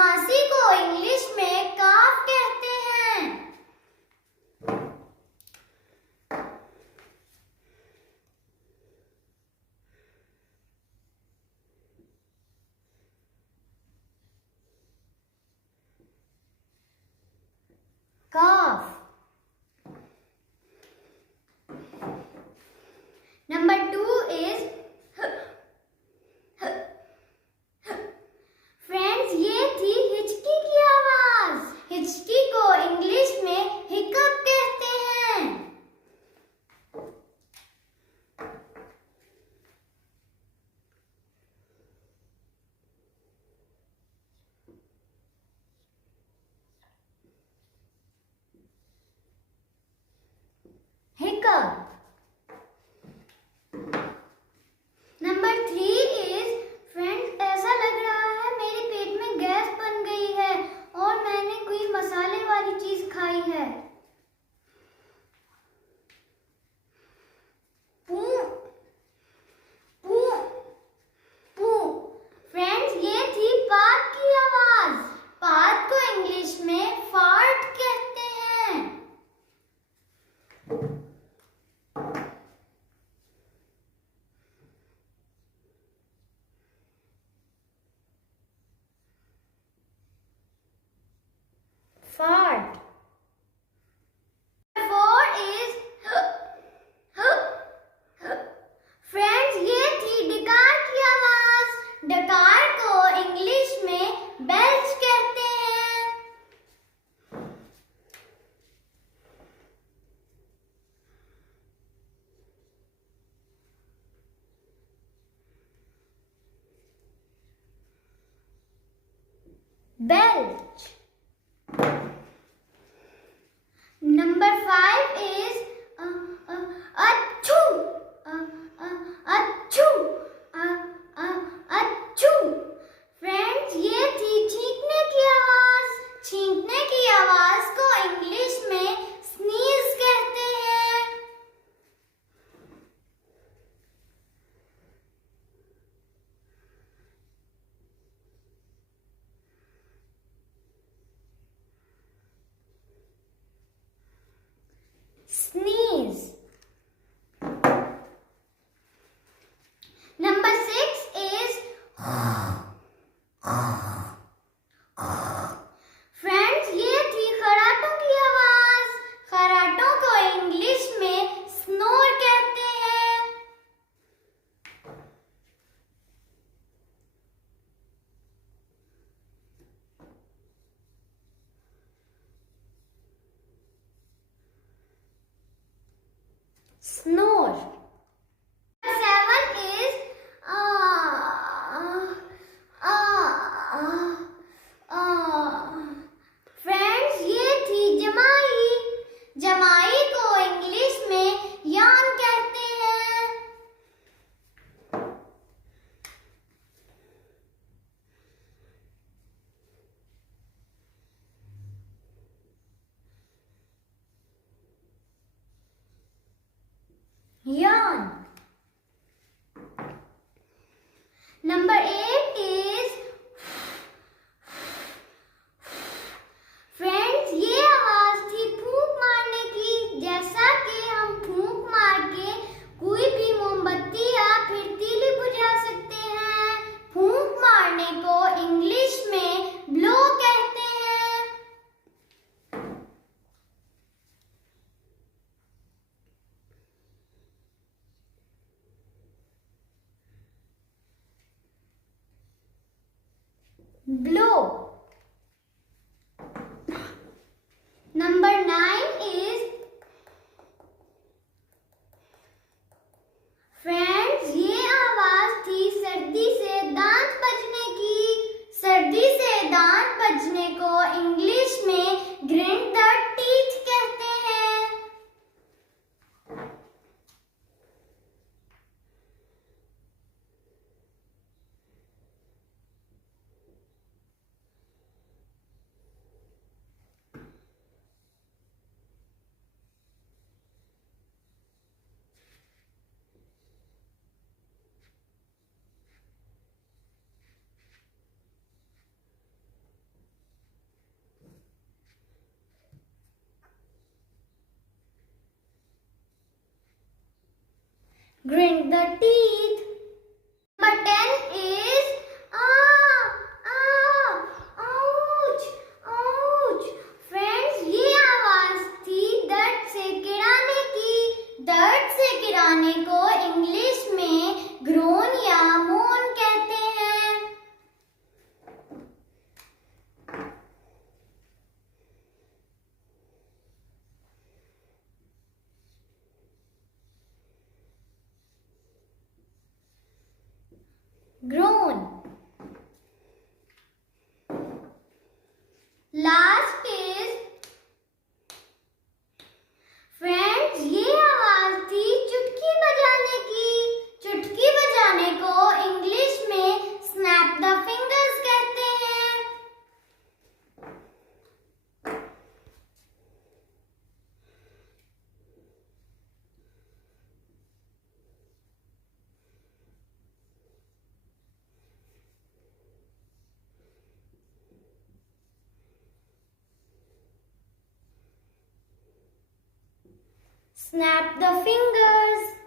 खांसी को इंग्लिश में काफ कहते हैं। काफ। Number 2 is फ्रेंड्स, ये थी हिचकी की आवाज। हिचकी को इंग्लिश में हिकअप कहते हैं। हिकअप। नंबर 3 इज फ्रेंड्स, ऐसा लग रहा है मेरे पेट में गैस बन गई है और मैंने कोई मसाले वाली चीज खाई है। पू पू पू। फ्रेंड्स, ये थी पात की आवाज। पात को इंग्लिश में फार्ट कहते हैं। Fart. 4 is फ्रेंड्स, ये थी डकार की आवाज। डकार को इंग्लिश में बेल्च कहते हैं। Belch. Number 5 is achoo. Achoo. Achoo. Friends, ये थी छींकने की आवाज। छींकने की आवाज को इंग्लिश में स्नीज कहते हैं। Sneeze. Number 6 is फ्रेंड्स, ये थी खराटों की आवाज। खराटों को इंग्लिश में स्नोर कहते हैं। Snore. 7 is फ्रेंड्स, ये थी जमाई। जमाई को इंग्लिश में यान कहते हैं। Yawn. Number 8 is फ्रेंड्स, ये आवाज थी फूंक मारने की। जैसा कि हम फूंक मार के कोई भी मोमबत्ती या फिर तीली बुझा सकते हैं। फूंक मारने को इंग्लिश में ब्लो कहते हैं। Blow. Number 9 is फ्रेंड्स, ये आवाज थी सर्दी से दांत बजने की। सर्दी से दांत बजने को इंग्लिश में ग्रिंड द टीथ कहते हैं। Grind the teeth. Number 10 is ouch, ouch. Friends, ये आवाज थी दर्द से किराने की। दर्द से किराने को इंग्लिश में ग्रोन या मोन कहते हैं। Groan. Last is friends, ये आवाज थी चुटकी बजाने की। चुटकी बजाने को इंग्लिश में snap the fingers कहते हैं। Snap the fingers.